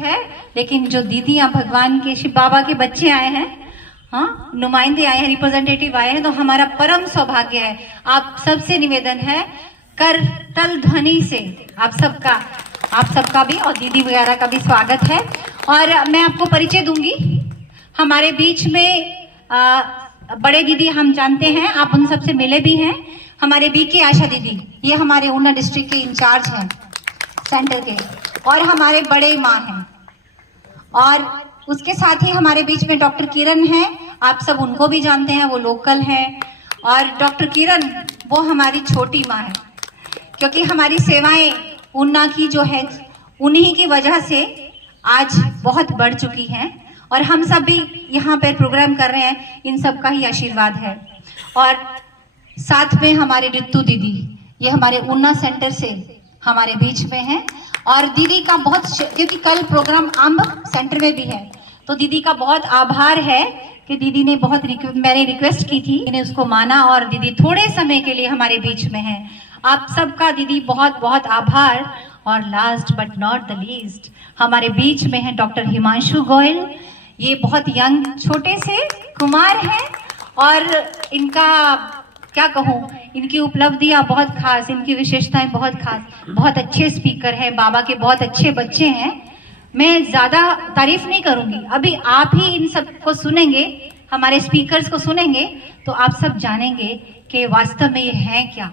है, लेकिन जो दीदियां भगवान के शिव बाबा के बच्चे आए हैं, हाँ, नुमाइंदे आए हैं, रिप्रेजेंटेटिव आए हैं, तो हमारा परम सौभाग्य है। आप सबसे निवेदन है, करतल ध्वनि से आप सबका भी और दीदी वगैरह का भी स्वागत है। और मैं आपको परिचय दूंगी। हमारे बीच में बड़े दीदी हम जानते हैं, आप उन सबसे मिले भी हैं। हमारे बीके आशा दीदी, ये हमारे ऊना डिस्ट्रिक्ट के इंचार्ज हैं सेंटर के, और हमारे बड़े माँ हैं। और उसके साथ ही हमारे बीच में डॉक्टर किरण है, आप सब उनको भी जानते हैं, वो लोकल हैं। और डॉक्टर किरण वो हमारी छोटी माँ है, क्योंकि हमारी सेवाएं ऊना की जो है उन्हीं की वजह से आज बहुत बढ़ चुकी हैं। और हम सब भी यहाँ पर प्रोग्राम कर रहे हैं, इन सब का ही आशीर्वाद है। और साथ में हमारे रितु दीदी, ये हमारे ऊना सेंटर से हमारे बीच में हैं। और दीदी का बहुत, क्योंकि कल प्रोग्राम आम्ब सेंटर में भी है, तो दीदी का बहुत आभार है कि दीदी ने मैंने रिक्वेस्ट की थी, मैंने उसको माना और दीदी थोड़े समय के लिए हमारे बीच में है। आप सबका दीदी बहुत बहुत आभार। और last but not the least, हमारे बीच में है डॉक्टर हिमांशु गोयल। ये बहुत यंग छोटे से कुमार हैं और इनका क्या कहूँ, इनकी उपलब्धियां बहुत खास, इनकी विशेषताएं बहुत खास, बहुत अच्छे स्पीकर हैं, बाबा के बहुत अच्छे बच्चे हैं। मैं ज्यादा तारीफ नहीं करूंगी, अभी आप ही इन सबको सुनेंगे, हमारे स्पीकर्स को सुनेंगे तो आप सब जानेंगे कि वास्तव में ये है क्या।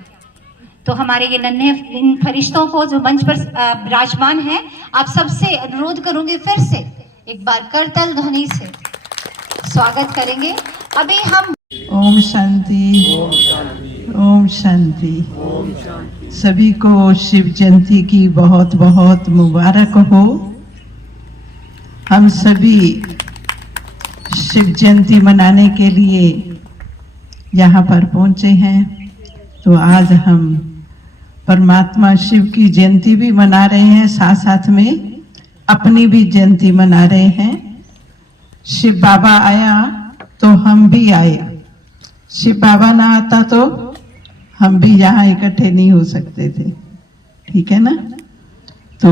तो हमारे ये नन्हे इन फरिश्तों को जो मंच पर विराजमान हैं, आप सबसे अनुरोध करूंगी फिर से एक बार करतल ध्वनि से स्वागत करेंगे। अभी हम ओम शांति, ओम शांति। सभी को शिव जयंती की बहुत बहुत मुबारक हो। हम सभी शिव जयंती मनाने के लिए यहाँ पर पहुँचे हैं। तो आज हम परमात्मा शिव की जयंती भी मना रहे हैं, साथ साथ में अपनी भी जयंती मना रहे हैं। शिव बाबा आया तो हम भी आए, शिव बाबा ना आता तो हम भी यहाँ इकट्ठे नहीं हो सकते थे, ठीक है ना। तो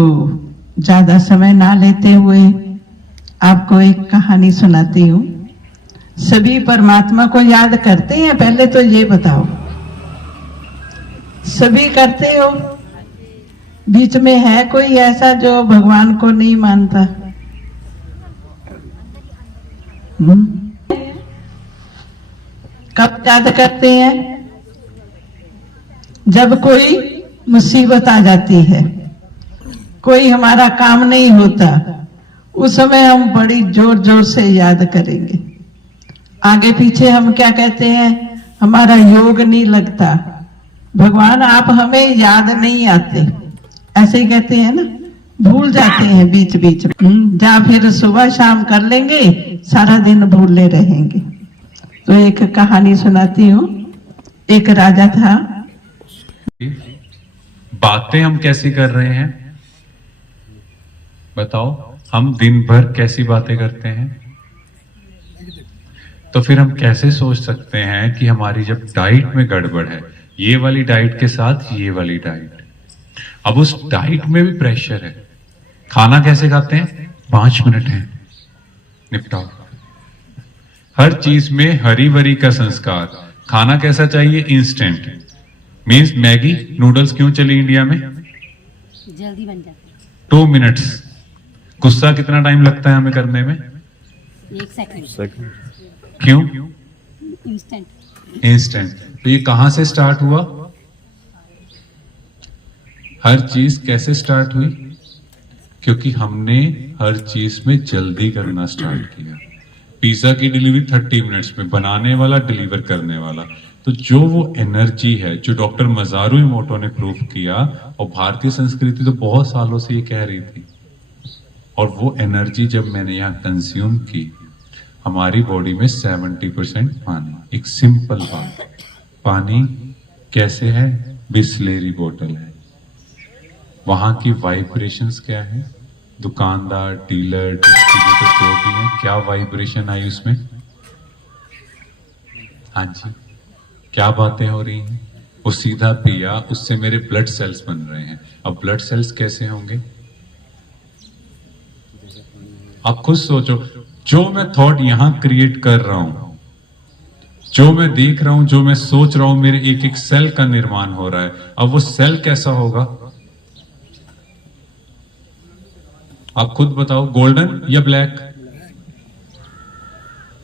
ज्यादा समय ना लेते हुए आपको एक कहानी सुनाती हूँ। सभी परमात्मा को याद करते हैं, पहले तो ये बताओ, सभी करते हो? बीच में है कोई ऐसा जो भगवान को नहीं मानता? कब याद करते हैं? जब कोई मुसीबत आ जाती है, कोई हमारा काम नहीं होता, उस समय हम बड़ी जोर जोर से याद करेंगे। आगे पीछे हम क्या कहते हैं? हमारा योग नहीं लगता, भगवान आप हमें याद नहीं आते, ऐसे ही कहते हैं ना, भूल जाते हैं बीच बीच में। या फिर सुबह शाम कर लेंगे, सारा दिन भूले रहेंगे। तो एक कहानी सुनाती हूँ। एक राजा था। बातें हम कैसी कर रहे हैं बताओ? हम दिन भर कैसी बातें करते हैं? तो फिर हम कैसे सोच सकते हैं कि हमारी जब डाइट में गड़बड़ है, ये वाली डाइट के साथ ये वाली डाइट, अब उस डाइट में भी प्रेशर है। खाना कैसे खाते हैं? 5 मिनट है, निपटाओ। हर चीज में हरी भरी का संस्कार। खाना कैसा चाहिए? इंस्टेंट। मीन्स मैगी नूडल्स क्यों चली इंडिया में? जल्दी बन जाते 2 मिनट्स। गुस्सा कितना टाइम लगता है हमें करने में? 1 सेकंड। क्यों? इंस्टेंट। तो ये कहां से स्टार्ट हुआ? हर चीज कैसे स्टार्ट हुई? क्योंकि हमने हर चीज में जल्दी करना स्टार्ट किया। पिज्जा की डिलीवरी 30 मिनट्स में, बनाने वाला डिलीवर करने वाला। तो जो वो एनर्जी है जो डॉक्टर मज़ारू इमोटो ने प्रूव किया, और भारतीय संस्कृति तो बहुत सालों से ये कह रही थी, और वो एनर्जी जब मैंने यहाँ कंज्यूम की, हमारी बॉडी में 70% पानी। एक सिंपल बात, पानी कैसे है? बिस्लेरी बोतल है, वहां की वाइब्रेशंस क्या है? दुकानदार, डीलर, डिस्ट्रीब्यूटर जो भी है, क्या वाइब्रेशन आई उसमें? हाँ जी, क्या बातें हो रही हैं? वो सीधा पिया, उससे मेरे ब्लड सेल्स बन रहे हैं। अब ब्लड सेल्स कैसे होंगे? आप खुद सोचो, जो मैं थॉट यहां क्रिएट कर रहा हूं, जो मैं देख रहा हूं, जो मैं सोच रहा हूं, मेरे एक एक सेल का निर्माण हो रहा है। अब वो सेल कैसा होगा आप खुद बताओ, गोल्डन या ब्लैक?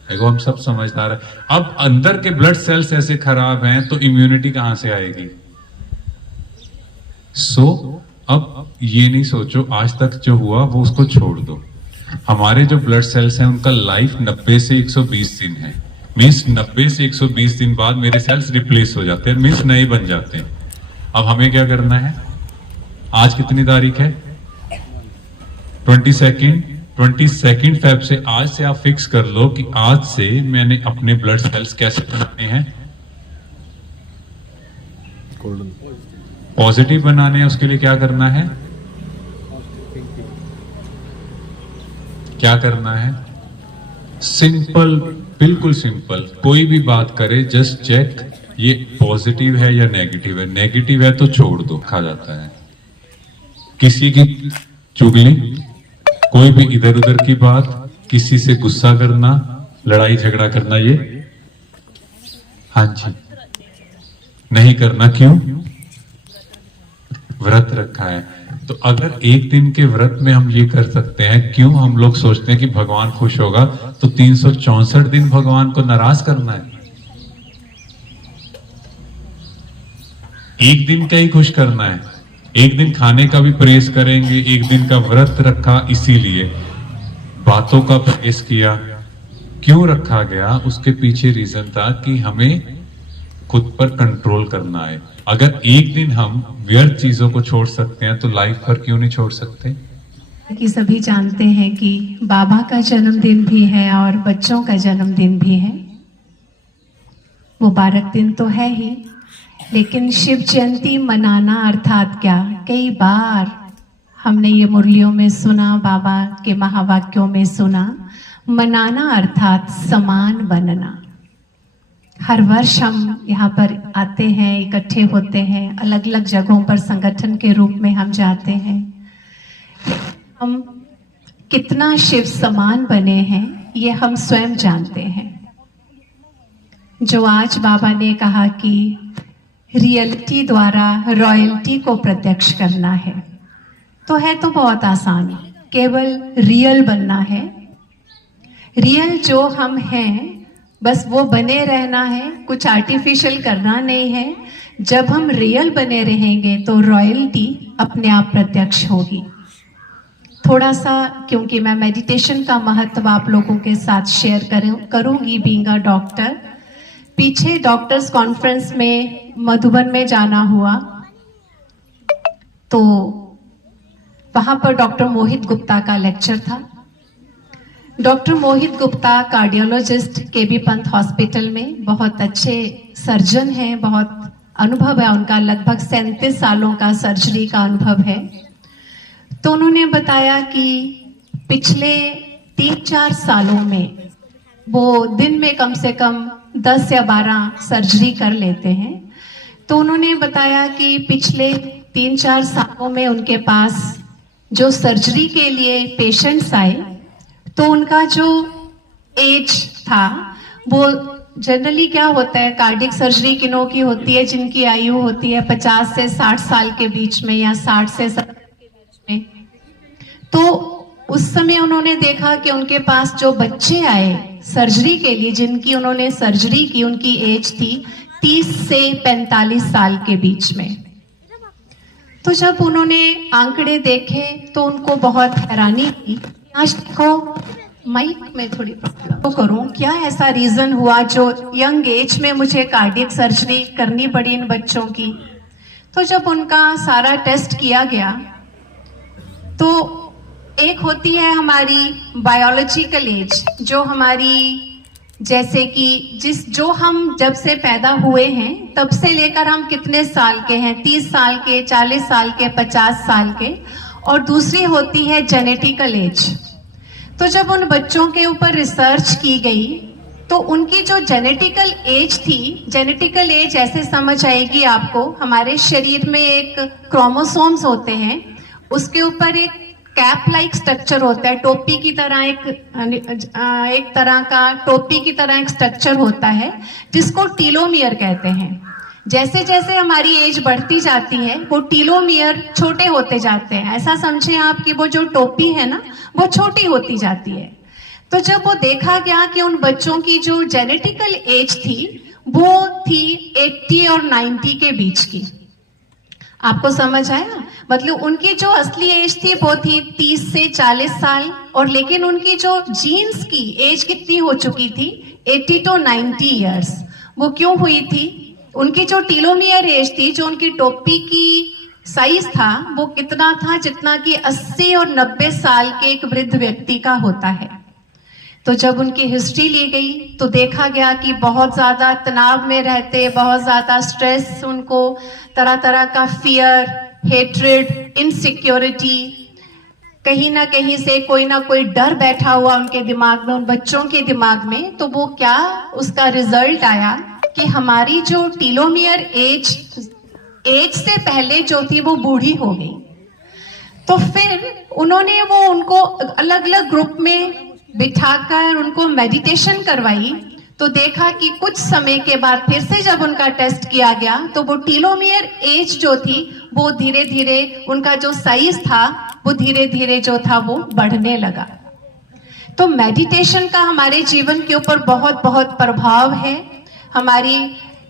देखो हम सब समझदार हैं। अब अंदर के ब्लड सेल्स ऐसे खराब हैं तो इम्यूनिटी कहां से आएगी? अब ये नहीं सोचो आज तक जो हुआ वो उसको छोड़ दो। हमारे जो ब्लड सेल्स हैं उनका लाइफ 90 से 120 दिन है। मीन्स 90 से 120 दिन बाद मेरे सेल्स रिप्लेस हो जाते हैं, मीन्स नए बन जाते हैं। अब हमें क्या करना है? आज कितनी तारीख है? 22 फेब से आज से आप फिक्स कर लो कि आज से मैंने अपने ब्लड सेल्स कैसे बनाने हैं? पॉजिटिव बनाने हैं। उसके लिए क्या करना है? क्या करना है? सिंपल, बिल्कुल सिंपल। कोई भी बात करे जस्ट चेक ये पॉजिटिव है या नेगेटिव है। नेगेटिव है तो छोड़ दो, खा जाता है। किसी की चुगली, कोई भी इधर उधर की बात, किसी से गुस्सा करना, लड़ाई झगड़ा करना, ये हाँ जी नहीं करना। क्यों? व्रत रखा है। तो अगर एक दिन के व्रत में हम ये कर सकते हैं, क्यों हम लोग सोचते हैं कि भगवान खुश होगा? तो 364 दिन भगवान को नाराज करना है? एक दिन का ही खुश करना है। एक दिन खाने का भी प्रेस करेंगे, एक दिन का व्रत रखा इसीलिए। बातों का प्रेस किया, क्यों रखा गया? उसके पीछे रीजन था कि हमें खुद पर कंट्रोल करना है। अगर एक दिन हम व्यर्थ चीजों को छोड़ सकते हैं तो लाइफ भर क्यों नहीं छोड़ सकते? कि सभी जानते हैं कि बाबा का जन्मदिन भी है और बच्चों का जन्मदिन भी है। मुबारक दिन तो है ही, लेकिन शिव जयंती मनाना अर्थात क्या? कई बार हमने ये मुरलियों में सुना, बाबा के महावाक्यों में सुना, मनाना अर्थात समान बनना। हर वर्ष हम यहाँ पर आते हैं, इकट्ठे होते हैं, अलग अलग जगहों पर संगठन के रूप में हम जाते हैं। हम कितना शिव समान बने हैं ये हम स्वयं जानते हैं। जो आज बाबा ने कहा कि रियलिटी द्वारा रॉयल्टी को प्रत्यक्ष करना है, तो बहुत आसान, केवल रियल बनना है। रियल जो हम हैं बस वो बने रहना है, कुछ आर्टिफिशियल करना नहीं है। जब हम रियल बने रहेंगे तो रॉयल्टी अपने आप प्रत्यक्ष होगी। थोड़ा सा, क्योंकि मैं मेडिटेशन का महत्व आप लोगों के साथ शेयर करूंगी बीइंग अ डॉक्टर। पीछे डॉक्टर्स कॉन्फ्रेंस में मधुबन में जाना हुआ, तो वहां पर डॉक्टर मोहित गुप्ता का लेक्चर था। डॉक्टर मोहित गुप्ता कार्डियोलॉजिस्ट केबी पंत हॉस्पिटल में बहुत अच्छे सर्जन हैं, बहुत अनुभव है उनका, लगभग 37 सालों का सर्जरी का अनुभव है। तो उन्होंने बताया कि पिछले 3-4 सालों में वो दिन में कम से कम 10 या 12 सर्जरी कर लेते हैं। तो उन्होंने बताया कि पिछले 3-4 सालों में उनके पास जो सर्जरी के लिए पेशेंट्स आए तो उनका जो एज था, वो जनरली क्या होता है, कार्डियक सर्जरी किन्हों की होती है जिनकी आयु होती है 50 से 60 साल के बीच में या 60 से 70 के बीच में। तो उस समय उन्होंने देखा कि उनके पास जो बच्चे आए सर्जरी के लिए, जिनकी उन्होंने सर्जरी की, उनकी एज थी 30 से 45 साल के बीच में। तो जब उन्होंने आंकड़े देखे तो उनको बहुत हैरानी हुई। आज देखो, माइक में थोड़ी तो करूं, क्या ऐसा रीजन हुआ जो यंग एज में मुझे कार्डियक सर्जरी करनी पड़ी इन बच्चों की? तो जब उनका सारा टेस्ट किया गया तो एक होती है हमारी बायोलॉजिकल एज, जो हमारी, जैसे कि जो हम जब से पैदा हुए हैं तब से लेकर हम कितने साल के हैं, 30 साल के, 40 साल के, 50 साल के। और दूसरी होती है जेनेटिकल एज। तो जब उन बच्चों के ऊपर रिसर्च की गई तो उनकी जो जेनेटिकल एज थी, जेनेटिकल एज ऐसे समझ आएगी आपको, हमारे शरीर में एक क्रोमोसोम्स होते हैं, उसके ऊपर एक कैप लाइक स्ट्रक्चर होता है, टोपी की तरह एक तरह का टोपी की तरह एक स्ट्रक्चर होता है जिसको टीलोमियर कहते हैं। जैसे जैसे हमारी एज बढ़ती जाती है वो टीलोमियर छोटे होते जाते हैं। ऐसा समझें आप कि वो जो टोपी है ना वो छोटी होती जाती है। तो जब वो देखा गया कि उन बच्चों की जो जेनेटिकल एज थी वो थी 80 और 90 के बीच की। आपको समझ आया? मतलब उनकी जो असली एज थी वो थी 30 से 40 साल, और लेकिन उनकी जो जीन्स की एज कितनी हो चुकी थी 80 to 90 ईयर्स। वो क्यों हुई थी? उनकी जो टीलोमियर एज थी, जो उनकी टोपी की साइज था वो कितना था, जितना कि 80 और 90 साल के एक वृद्ध व्यक्ति का होता है। तो जब उनकी हिस्ट्री ली गई तो देखा गया कि बहुत ज्यादा तनाव में रहते, बहुत ज्यादा स्ट्रेस, उनको तरह तरह का फियर, हेट्रेड, इनसिक्योरिटी, कहीं ना कहीं से कोई ना कोई डर बैठा हुआ उनके दिमाग में, उन बच्चों के दिमाग में। तो वो क्या, उसका रिजल्ट आया कि हमारी जो टीलोमियर एज से पहले जो थी वो बूढ़ी हो गई। तो फिर उन्होंने वो उनको अलग अलग ग्रुप में बिठाकर उनको मेडिटेशन करवाई। तो देखा कि कुछ समय के बाद फिर से जब उनका टेस्ट किया गया तो वो टीलोमियर एज जो थी वो धीरे धीरे, उनका जो साइज था वो धीरे धीरे जो था वो बढ़ने लगा। तो मेडिटेशन का हमारे जीवन के ऊपर बहुत बहुत प्रभाव है, हमारी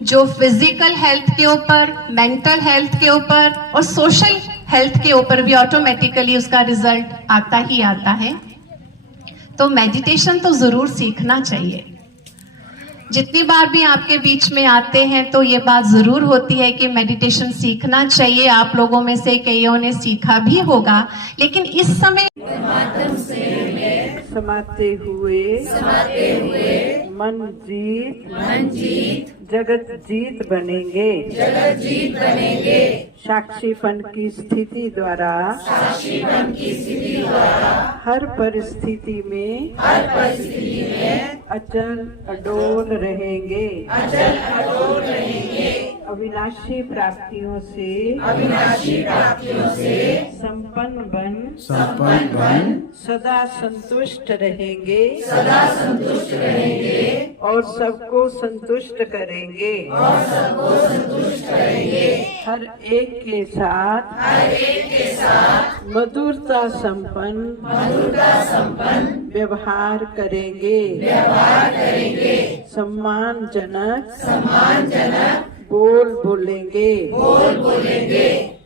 जो फिजिकल हेल्थ के ऊपर, मेंटल हेल्थ के ऊपर और सोशल हेल्थ के ऊपर भी ऑटोमेटिकली उसका रिजल्ट आता ही आता है। तो मेडिटेशन तो जरूर सीखना चाहिए। जितनी बार भी आपके बीच में आते हैं तो ये बात जरूर होती है कि मेडिटेशन सीखना चाहिए। आप लोगों में से कईयों ने सीखा भी होगा, लेकिन इस समय समाते हुए मन जीत जगत जीत बनेंगे। साक्षीपन की स्थिति द्वारा हर परिस्थिति में अचल अडोल रहेंगे। अविनाशी प्राप्तियों से संपन्न बन सदा संतुष्ट रहेंगे और सबको संतुष्ट करेंगे। हर एक के साथ मधुरता संपन्न व्यवहार करेंगे। सम्मानजनक बोल बोलेंगे।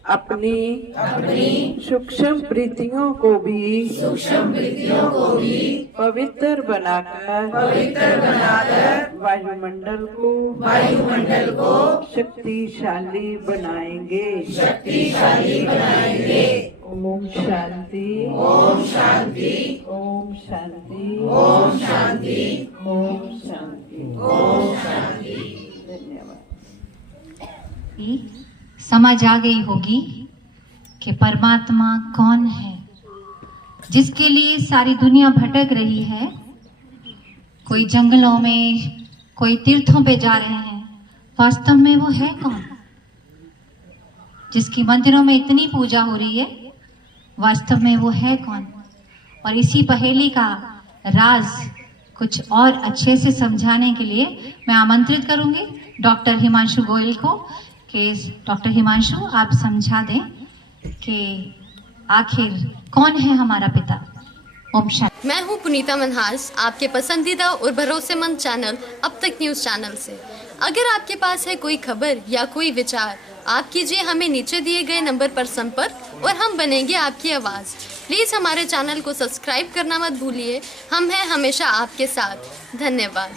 अपनी सूक्ष्म प्रीतियों को भी पवित्र बनाकर वायुमंडल को शक्तिशाली बनाएंगे। ओम शांति, ओम शांति, ओम शांति, ओम शांति, ओम शांति, ओम शांति। धन्यवाद। समझ आ गई होगी कि परमात्मा कौन है, जिसके लिए सारी दुनिया भटक रही है। कोई जंगलों में, कोई तीर्थों पे जा रहे हैं, वास्तव में वो है कौन? जिसकी मंदिरों में इतनी पूजा हो रही है, वास्तव में वो है कौन? और इसी पहेली का राज कुछ और अच्छे से समझाने के लिए मैं आमंत्रित करूंगी डॉक्टर हिमांशु गोयल को कि डॉक्टर हिमांशु आप समझा दें कि आखिर कौन है हमारा पिता। ओम शांति। मैं हूं पुनीता मनहास, आपके पसंदीदा और भरोसेमंद चैनल अब तक न्यूज़ चैनल से। अगर आपके पास है कोई खबर या कोई विचार, आप कीजिए हमें नीचे दिए गए नंबर पर संपर्क और हम बनेंगे आपकी आवाज़। प्लीज़ हमारे चैनल को सब्सक्राइब करना मत भूलिए। हम हैं हमेशा आपके साथ। धन्यवाद।